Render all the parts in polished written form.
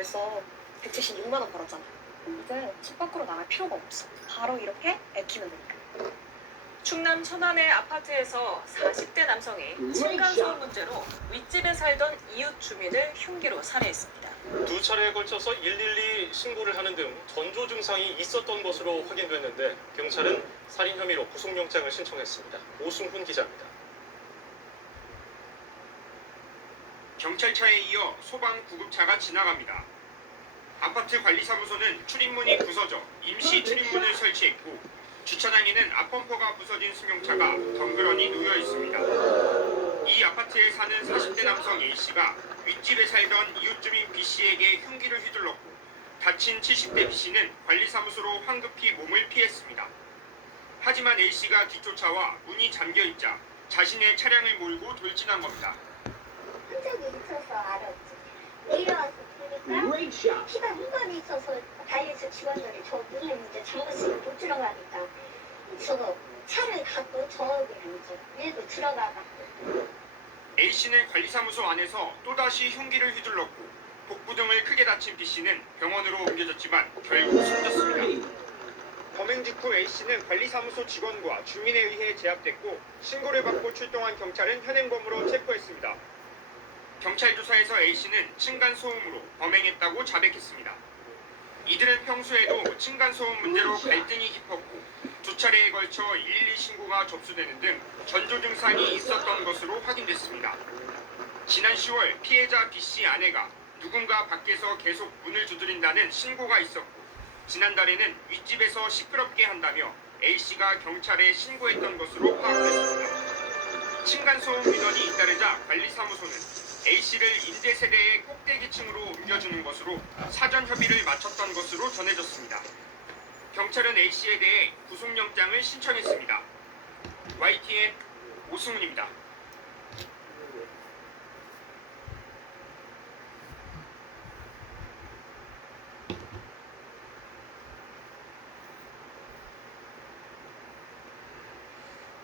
벌써 176만 원 벌었잖아. 이제 집 밖으로 나갈 필요가 없어. 바로 이렇게 애키면 되니까. 충남 천안의 아파트에서 40대 남성이 층간소음 문제로 윗집에 살던 이웃 주민을 흉기로 살해했습니다. 두 차례에 걸쳐서 112 신고를 하는 등 전조 증상이 있었던 것으로 확인됐는데 경찰은 살인 혐의로 구속영장을 신청했습니다. 오승훈 기자입니다. 경찰차에 이어 소방 구급차가 지나갑니다. 아파트 관리사무소는 출입문이 부서져 임시 출입문을 설치했고 주차장에는 앞범퍼가 부서진 승용차가 덩그러니 놓여 있습니다. 이 아파트에 사는 40대 남성 A씨가 윗집에 살던 이웃주민 B씨에게 흉기를 휘둘렀고 다친 70대 B씨는 관리사무소로 황급히 몸을 피했습니다. 하지만 A씨가 뒤쫓아와 문이 잠겨있자 자신의 차량을 몰고 돌진한 겁니다. 흔적이 있어서 알았지. 내려와서 보니까 피가 흠뻑이 있어서 관리소 직원들이 저 문을 이제 잠갔으면 못 들어가니까 저거 차를 갖고 저기 이제 밀고 들어가가. A씨는 관리사무소 안에서 또다시 흉기를 휘둘렀고 복부 등을 크게 다친 B씨는 병원으로 옮겨졌지만 결국 숨졌습니다. 범행 직후 A씨는 관리사무소 직원과 주민에 의해 제압됐고 신고를 받고 출동한 경찰은 현행범으로 체포했습니다. 경찰 조사에서 A씨는 층간소음으로 범행했다고 자백했습니다. 이들은 평소에도 층간소음 문제로 갈등이 깊었고 두 차례에 걸쳐 112 신고가 접수되는 등 전조 증상이 있었던 것으로 확인됐습니다. 지난 10월 피해자 B씨 아내가 누군가 밖에서 계속 문을 두드린다는 신고가 있었고 지난달에는 윗집에서 시끄럽게 한다며 A씨가 경찰에 신고했던 것으로 파악됐습니다. 층간소음 민원이 잇따르자 관리사무소는 A씨를 인재세대의 꼭대기층으로 옮겨주는 것으로 사전 협의를 마쳤던 것으로 전해졌습니다. 경찰은 A씨에 대해 구속영장을 신청했습니다. YTN 오승훈입니다.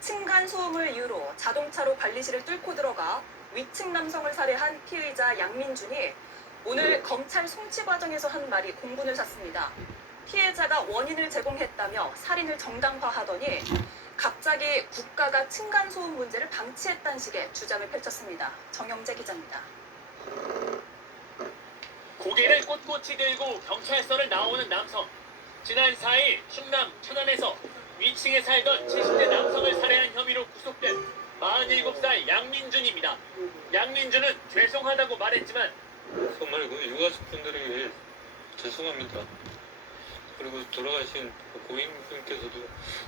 층간소음을 이유로 자동차로 관리실을 뚫고 들어가 위층 남성을 살해한 피의자 양민준이 오늘 검찰 송치 과정에서 한 말이 공분을 샀습니다. 피해자가 원인을 제공했다며 살인을 정당화하더니 갑자기 국가가 층간소음 문제를 방치했다는 식의 주장을 펼쳤습니다. 정영재 기자입니다. 고개를 꼿꼿이 들고 경찰서를 나오는 남성. 지난 4일 충남 천안에서 위층에 살던 70대 남성을 살해한 혐의로 구속된 47살 양민준입니다. 양민준은 죄송하다고 말했지만 정말 그 유가족분들에게 죄송합니다. 그리고 돌아가신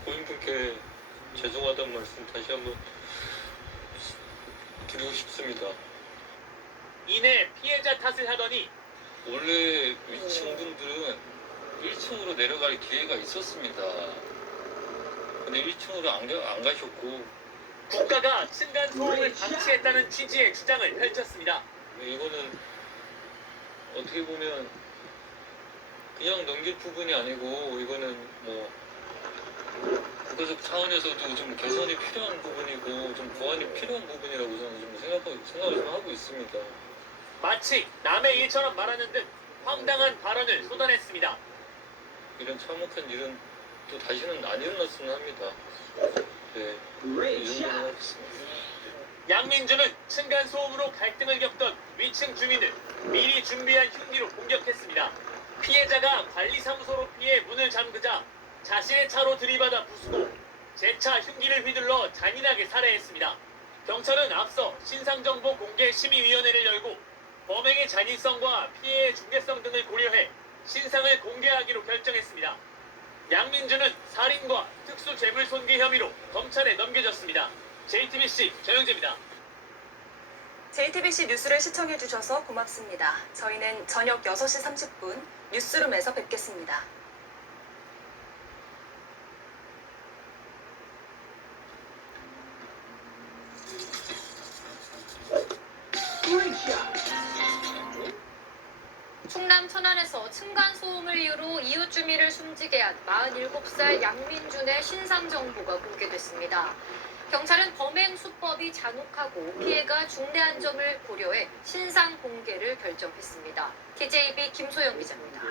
고인분께 죄송하다는 말씀 다시 한번 드리고 싶습니다. 이내 피해자 탓을 하더니 원래 위층 분들은 1층으로 내려갈 기회가 있었습니다. 근데 1층으로 안 가셨고 국가가 층간소음을 방치했다는 취지의 주장을 펼쳤습니다. 이거는 어떻게 보면 그냥 넘길 부분이 아니고 이거는 뭐 국가적 차원에서도 좀 개선이 필요한 부분이고 좀 보완이 필요한 부분이라고 저는 좀 생각을 좀 하고 있습니다. 마치 남의 일처럼 말하는 듯 황당한 발언을 쏟아냈습니다. 이런 참혹한 일은 또 다시는 안 일어났으면 합니다. 네, 이 정도는 하겠습니다. 양민준은 층간소음으로 갈등을 겪던 위층 주민을 미리 준비한 흉기로 공격했습니다. 피해자가 관리사무소로 피해 문을 잠그자 자신의 차로 들이받아 부수고 재차 흉기를 휘둘러 잔인하게 살해했습니다. 경찰은 앞서 신상정보공개심의위원회를 열고 범행의 잔인성과 피해의 중대성 등을 고려해 신상을 공개하기로 결정했습니다. 양민준은 살인과 특수재물손괴 혐의로 검찰에 넘겨졌습니다. JTBC 정영재입니다. JTBC 뉴스를 시청해주셔서 고맙습니다. 저희는 저녁 6시 30분 뉴스룸에서 뵙겠습니다. 충남 천안에서 층간소음을 이유로 이웃 주민을 숨지게 한 47살 양민준의 신상 정보가 공개됐습니다. 경찰은 범행 수법이 잔혹하고 피해가 중대한 점을 고려해 신상 공개를 결정했습니다. TJB 김소영 기자입니다.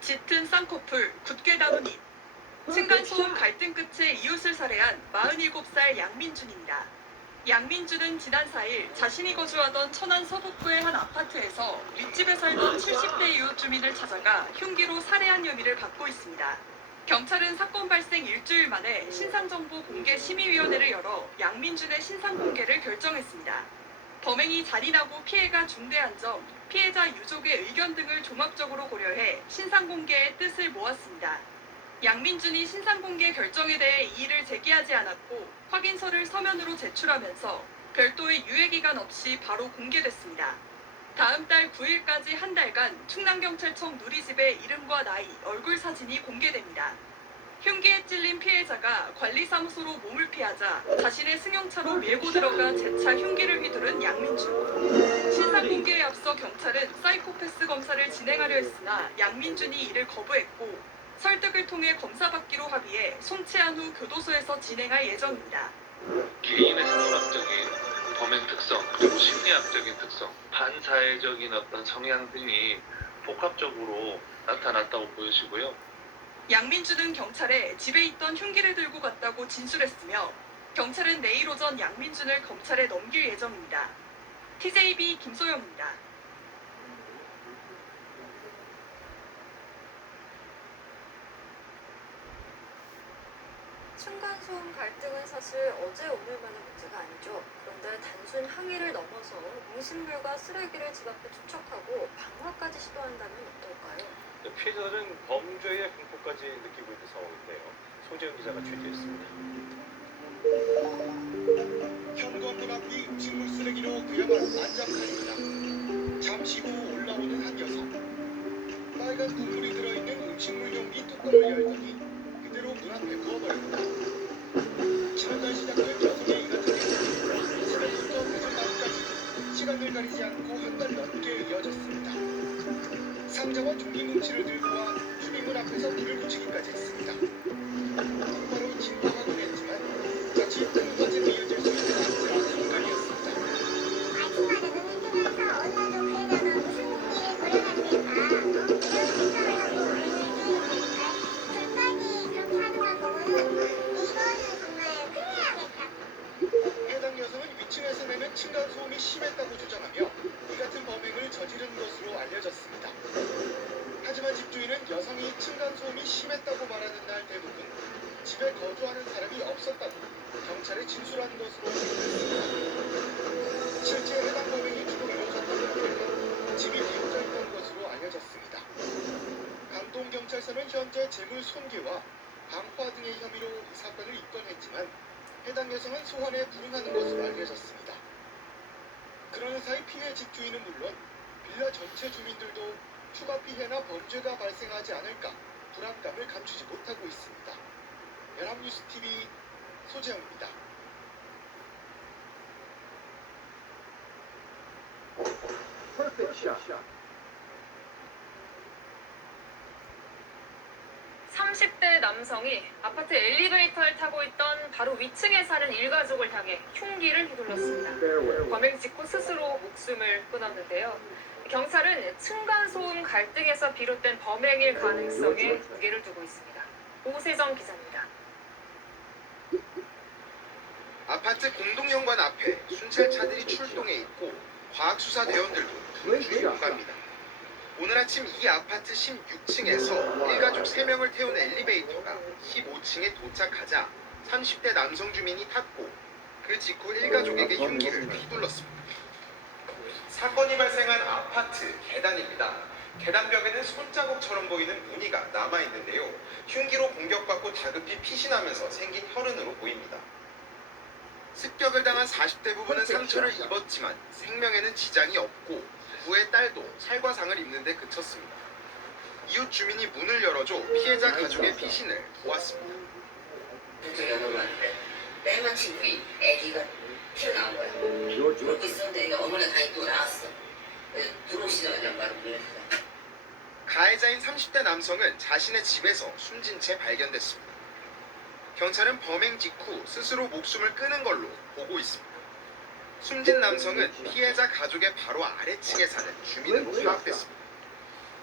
짙은 쌍꺼풀, 굳게 다룬 입. 층간소음 갈등 끝에 이웃을 살해한 47살 양민준입니다. 양민준은 지난 4일 자신이 거주하던 천안 서북부의 한 아파트에서 윗집에 살던 70대 이웃 주민을 찾아가 흉기로 살해한 혐의를 받고 있습니다. 경찰은 사건 발생 일주일 만에 신상정보 공개 심의위원회를 열어 양민준의 신상 공개를 결정했습니다. 범행이 잔인하고 피해가 중대한 점, 피해자 유족의 의견 등을 종합적으로 고려해 신상 공개의 뜻을 모았습니다. 양민준이 신상 공개 결정에 대해 이의를 제기하지 않았고 확인서를 서면으로 제출하면서 별도의 유예기간 없이 바로 공개됐습니다. 다음 달 9일까지 한 달간 충남경찰청 누리집의 이름과 나이, 얼굴 사진이 공개됩니다. 흉기에 찔린 피해자가 관리사무소로 몸을 피하자 자신의 승용차로 밀고 들어가 재차 흉기를 휘두른 양민준. 신상 공개에 앞서 경찰은 사이코패스 검사를 진행하려 했으나 양민준이 이를 거부했고 설득을 통해 검사받기로 합의해 송치한 후 교도소에서 진행할 예정입니다. 개인의 생물학적인 범행 특성, 그리고 심리학적인 특성, 반사회적인 어떤 성향 등이 복합적으로 나타났다고 보여지고요. 양민준은 경찰에 집에 있던 흉기를 들고 갔다고 진술했으며 경찰은 내일 오전 양민준을 검찰에 넘길 예정입니다. TJB 김소영입니다. 층간소음 갈등은 사실 어제 오늘만의 문제가 아니죠. 그런데 단순 항의를 넘어서 음식물과 쓰레기를 집 앞에 투척하고 방화까지 시도한다면 어떨까요? 피해자들은 범죄의 공포까지 느끼고 있는 상황인데요. 소재현 기자가 취재했습니다. 현관문 앞이 음식물 쓰레기로 그야말로 난장판입니다. 잠시 후 올라오는 한 여성. 빨간 국물이 들어있는 음식물 용기 뚜껑을 열더니 그대로 문 앞에 부어버립니다. 지난달 시작된 여성의 이 같은 행동은 집에부터 늦은 밤까지 시간을 가리지 않고 한 달 넘게 이어졌습니다. 상자와 종이 뭉치를 들고 와 주민문 앞에서 불을 붙이기까지 했습니다. 똑바로 진정하곤 했지만 자칫 큰 화재로 이어질 수 있는 안전한 순간이었습니다. 아침마다 눈을 뜨면서 얼마나 배에다가 무슨 공기를 버려놨을까 이런 생각을 하고 눈을 뜨니까 절반이 그렇게 하더라고요. 이거는 정말 큰일 나겠다. 해당 여성은 위층에서 내는 층간소음이 심했다고 주장하며 이 같은 범행을 저지른 것으로 알려졌습니다. 하지만 집주인은 여성이 층간소음이 심했다고 말하는 날 대부분 집에 거주하는 사람이 없었다고 경찰에 진술한 것으로 알려졌습니다. 실제 해당 범행이 주로 이루어졌던 곳에는 집이 비어져 있던 것으로 알려졌습니다. 강동경찰서는 현재 재물 손괴와 방화 등의 혐의로 이 사건을 입건했지만 해당 여성은 소환에 불응하는 것으로 알려졌습니다. 그러는 사이 피해 집주인은 물론 빌라 전체 주민들도 추가 피해나 범죄가 발생하지 않을까 불안감을 감추지 못하고 있습니다. 연합뉴스TV 소재영입니다. (30대) 남성이 아파트 엘리베이터를 타고 있던 바로 위층에 사는 일가족을 향해 흉기를 휘둘렀습니다. 범행 직후 스스로 목숨을 끊었는데요. 경찰은 층간소음 갈등에서 비롯된 범행일 가능성에 무게를 두고 있습니다. 오세정 기자입니다. 아파트 공동연관 앞에 순찰차들이 출동해 있고 과학수사대원들도 분주히 오갑니다. 오늘 아침 이 아파트 16층에서 일가족 3명을 태운 엘리베이터가 15층에 도착하자 30대 남성 주민이 탔고 그 직후 일가족에게 흉기를 휘둘렀습니다. 사건이 발생한 아파트 계단입니다. 계단벽에는 손자국처럼 보이는 무늬가 남아있는데요. 흉기로 공격받고 다급히 피신하면서 생긴 혈흔으로 보입니다. 습격을 당한 40대 부부는 상처를 입었지만 생명에는 지장이 없고 부부의 딸도 살과상을 입는 데 그쳤습니다. 이웃 주민이 문을 열어줘 피해자 가족의 피신을 도왔습니다. 때마침 우리 애기가 튀어나온 거야. 그러고 있었는데 어머니가 다시 또 나왔어. 들어오시자마자 바로 문을 닫아. 가해자인 30대 남성은 자신의 집에서 숨진 채 발견됐습니다. 경찰은 범행 직후 스스로 목숨을 끊은 걸로 보고 있습니다. 숨진 남성은 피해자 가족의 바로 아래층에 사는 주민으로 파악됐습니다.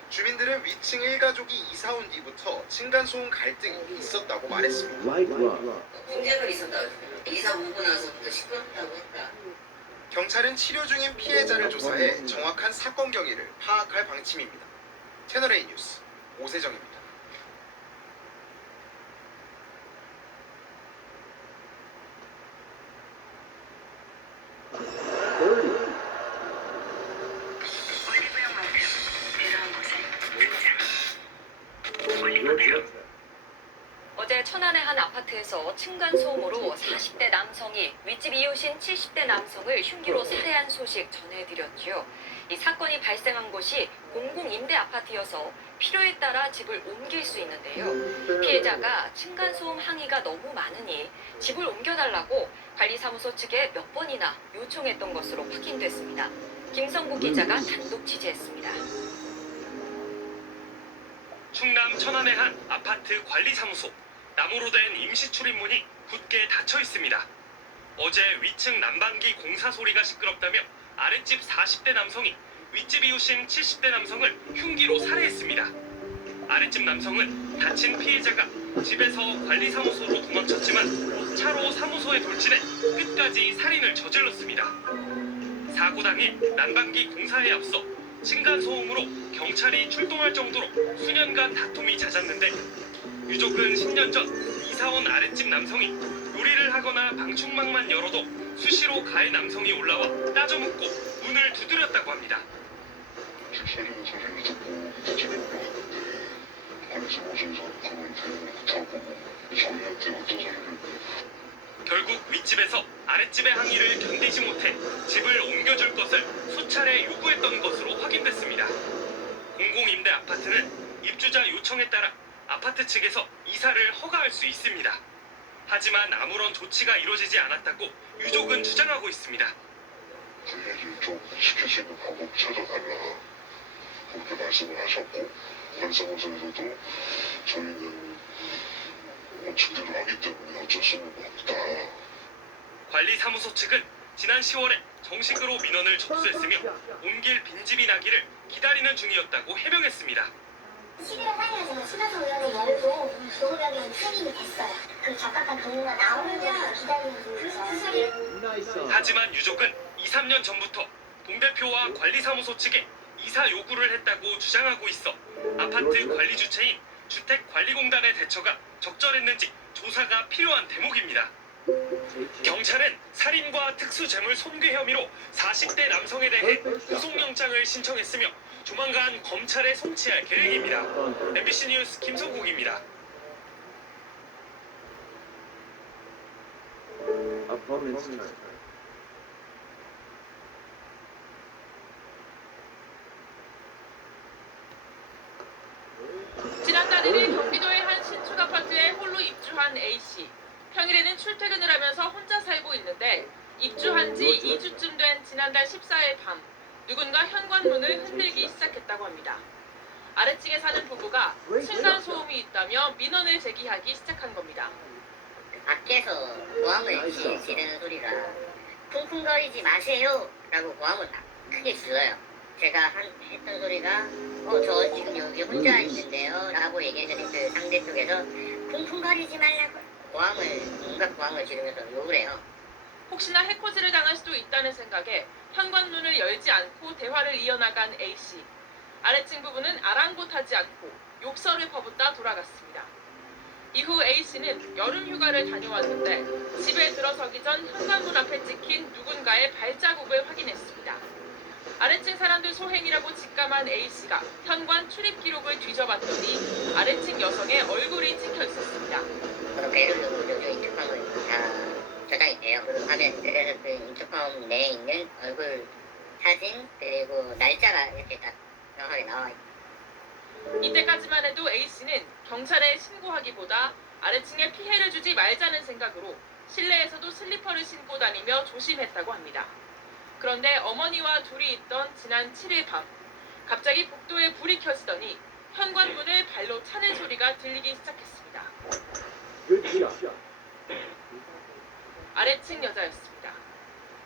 주민들은 위층 1가족이 이사 온 뒤부터 층간소음 갈등이 있었다고 말했습니다. 문제가 있었다고 이사 오고 나서부터 시끄럽다고 했다. 경찰은 치료 중인 피해자를 조사해 정확한 사건 경위를 파악할 방침입니다. 채널A 뉴스 오세정입니다. 어제 천안의 한 아파트에서 층간소음으로 40대 남성이 윗집 이웃인 70대 남성을 흉기로 살해한 소식 전해드렸죠. 이 사건이 발생한 곳이 공공임대 아파트여서 필요에 따라 집을 옮길 수 있는데요. 피해자가 층간소음 항의가 너무 많으니 집을 옮겨달라고 관리사무소 측에 몇 번이나 요청했던 것으로 확인됐습니다. 김성국 기자가 단독 취재했습니다. 충남 천안의 한 아파트 관리사무소. 나무로 된 임시 출입문이 굳게 닫혀 있습니다. 어제 위층 난방기 공사 소리가 시끄럽다며 아랫집 40대 남성이 윗집 이웃인 70대 남성을 흉기로 살해했습니다. 아랫집 남성은 다친 피해자가 집에서 관리사무소로 도망쳤지만 차로 사무소에 돌진해 끝까지 살인을 저질렀습니다. 사고 당일 난방기 공사에 앞서 층간소음으로 경찰이 출동할 정도로 수년간 다툼이 잦았는데 유족은 10년 전 이사온 아랫집 남성이 요리를 하거나 방충망만 열어도 수시로 가해 남성이 올라와 따져묻고 문을 두드렸다고 합니다. 살리는 소리를 듣고 집에 올라갔는데 관리사무소에서 그걸 대응을 못하고 저희한테 어떤 소리를 결국 윗집에서 아랫집의 항의를 견디지 못해 집을 옮겨줄 것을 수차례 요구했던 것으로 확인됐습니다. 공공임대 아파트는 입주자 요청에 따라 아파트 측에서 이사를 허가할 수 있습니다. 하지만 아무런 조치가 이루어지지 않았다고 유족은 주장하고 있습니다. 저희를 좀 지킬 수 있는 방법 찾아달라 그렇게 말씀을 하셨고 관리사무소에서도 저희는 원칙대로 하기 때문에 어쩔 수는 없다. 관리사무소 측은 지난 10월에 정식으로 민원을 접수했으며 옮길 빈집이 나기를 기다리는 중이었다고 해명했습니다. 11월 4일에 수사소위원회 열고 조급하게 승인이 됐어요. 그 적합한 근무가 나오는 데서 기다리는 중이죠. 하지만 유족은 2, 3년 전부터 동대표와 관리사무소 측에 이사 요구를 했다고 주장하고 있어 아파트 관리 주체인 주택관리공단의 대처가 적절했는지 조사가 필요한 대목입니다. 경찰은 살인과 특수재물 손괴 혐의로 40대 남성에 대해 구속영장을 신청했으며 조만간 검찰에 송치할 계획입니다. MBC 뉴스 김성국입니다. 지난달 1일 경기도의 한 신축 아파트에 홀로 입주한 A씨. 평일에는 출퇴근을 하면서 혼자 살고 있는데 입주한 지 2주쯤 된 지난달 14일 밤 누군가 현관문을 흔들기 시작했다고 합니다. 아래층에 사는 부부가 층간소음이 있다며 민원을 제기하기 시작한 겁니다. 밖에서 고함을 지르는 소리가 쿵쿵거리지 마세요 라고 고함을 크게 질러요. 제가 했던 소리가 저 지금 여기 혼자 있는데요 라고 얘기했더니 그 상대 쪽에서 쿵쿵거리지 말라고 온갖 고함을 지르면서 욕을 해요. 혹시나 해코지를 당할 수도 있다는 생각에 현관문을 열지 않고 대화를 이어나간 A씨. 아래층 부부는 아랑곳하지 않고 욕설을 퍼붓다 돌아갔습니다. 이후 A씨는 여름 휴가를 다녀왔는데 집에 들어서기 전 현관문 앞에 찍힌 누군가의 발자국을 확인했습니다. 아래층 사람들 소행이라고 직감한 A씨가 현관 출입 기록을 뒤져봤더니 아래층 여성의 얼굴이 찍혀 있었습니다. 배를 누르고 인터컴은 다 저장이 돼요. 그 화면 그래서 그 인터컴 내에 있는 얼굴 사진 그리고 날짜가 이렇게 딱 명확하게 나와 있어요. 이때까지만 해도 A씨는 경찰에 신고하기보다 아래층에 피해를 주지 말자는 생각으로 실내에서도 슬리퍼를 신고 다니며 조심했다고 합니다. 그런데 어머니와 둘이 있던 지난 7일 밤 갑자기 복도에 불이 켜지더니 현관문을 발로 차는 소리가 들리기 시작했습니다. 아래층 여자였습니다.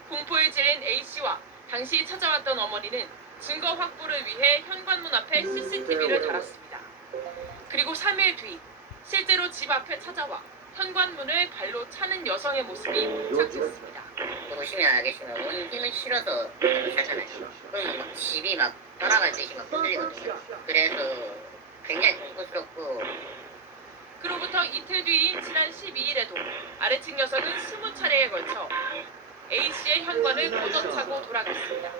공포에 질린 A씨와 당시 찾아왔던 어머니는 증거 확보를 위해 현관문 앞에 CCTV를 달았습니다. 그리고 3일 뒤 실제로 집 앞에 찾아와 현관문을 발로 차는 여성의 모습이 포착됐습니다. 보시면 알겠지만 온 힘을 실어서 살잖아요. 그럼 막 집이 막 떠나가듯이 막 흔들리거든요. 그래서 굉장히 공포스럽고. 그로부터 이틀 뒤인 지난 12일에도 아래층 여성은 20차례에 걸쳐 A씨의 현관을 꽂아차고 돌아갔습니다.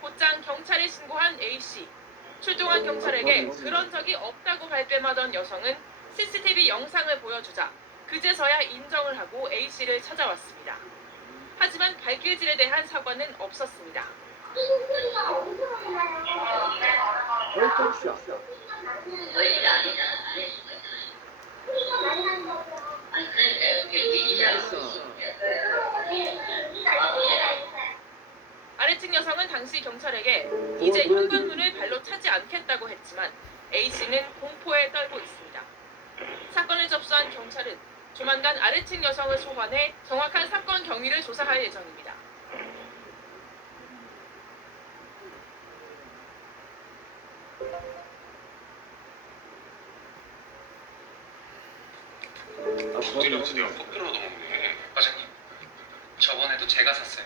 곧장 경찰에 신고한 A씨. 출동한 경찰에게 그런 적이 없다고 발뺌하던 여성은 CCTV 영상을 보여주자 그제서야 인정을 하고 A씨를 찾아왔습니다. 하지만 발길질에 대한 사과는 없었습니다. 아래층 여성은 당시 경찰에게 이제 현관문을 발로 차지 않겠다고 했지만 A씨는 공포에 떨고 있습니다. 사건을 접수한 경찰은 조만간 아래층 여성을 소환해 정확한 사건 경위를 조사할 예정입니다. 드디어 커피로도 먹네. 과장님, 저번에도 제가 샀어요.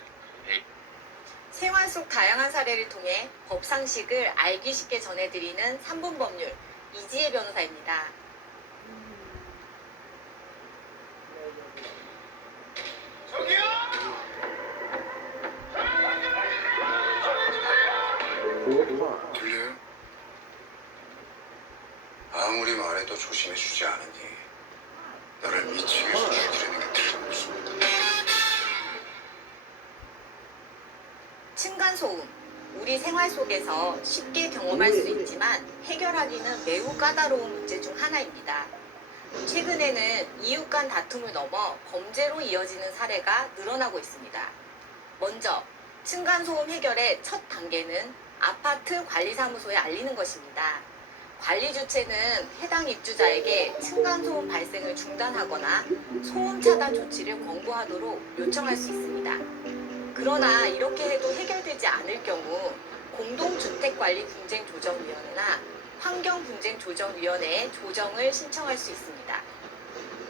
생활 속 다양한 사례를 통해 법 상식을 알기 쉽게 전해드리는 3분 법률 이지혜 변호사입니다. 들려요? 아무리 말해도 조심해주지 않으니 너를 미치게서 죽이려는 게 틀림없습니다. 층간소음. 우리 생활 속에서 쉽게 경험할 수 있지만 해결하기는 매우 까다로운 문제 중 하나입니다. 최근에는 이웃 간 다툼을 넘어 범죄로 이어지는 사례가 늘어나고 있습니다. 먼저 층간소음 해결의 첫 단계는 아파트 관리사무소에 알리는 것입니다. 관리 주체는 해당 입주자에게 층간소음 발생을 중단하거나 소음 차단 조치를 권고하도록 요청할 수 있습니다. 그러나 이렇게 해도 해결되지 않을 경우 공동주택관리분쟁조정위원회나 환경분쟁조정위원회에 조정을 신청할 수 있습니다.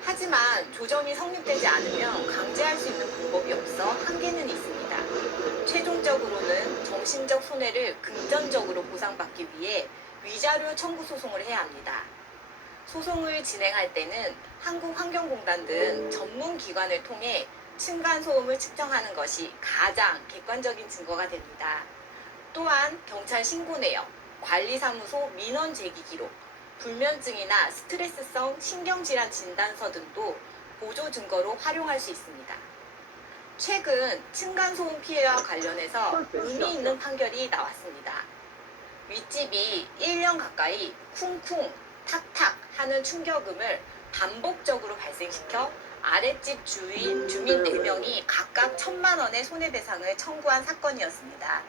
하지만 조정이 성립되지 않으면 강제할 수 있는 방법이 없어 한계는 있습니다. 최종적으로는 정신적 손해를 금전적으로 보상받기 위해 위자료 청구 소송을 해야 합니다. 소송을 진행할 때는 한국환경공단 등 전문 기관을 통해 층간소음을 측정하는 것이 가장 객관적인 증거가 됩니다. 또한 경찰 신고 내역, 관리사무소 민원 제기 기록, 불면증이나 스트레스성 신경질환 진단서 등도 보조 증거로 활용할 수 있습니다. 최근 층간소음 피해와 관련해서 의미 있는 판결이 나왔습니다. 윗집이 1년 가까이 쿵쿵, 탁탁 하는 충격음을 반복적으로 발생시켜 아랫집 주민 4명이 각각 1,000만 원의 손해배상을 청구한 사건이었습니다.